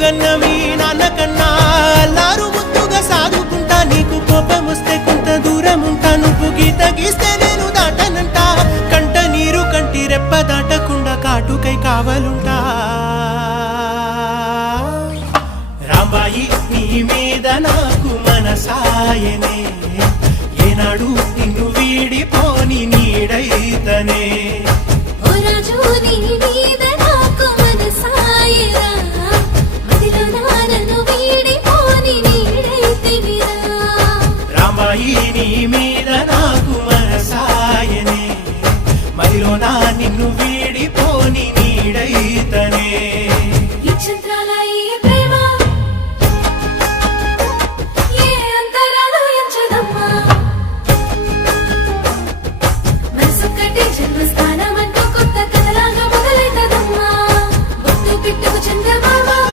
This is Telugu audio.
గన్న మీ నాన్న కన్నా అల్లారు ముద్దుగా సాదుకుంటా నీకు కోపం వస్తే కొంత దూరం ఉంటా నువ్వు గీత గీస్తే నేను దాటనంట కంట నీరు కంటి రెప్ప దాటకుండా కాటుకై కావలుంటా రాంబాయి నీ మీద నాకు మనసాయనే ఏనాడు నిన్ను వీడిపోని నీడైతనే రాంబాయి నీ మీద నాకు మనసాయనే మదిలో నా నిన్ను వీడిపోని నీడైతనే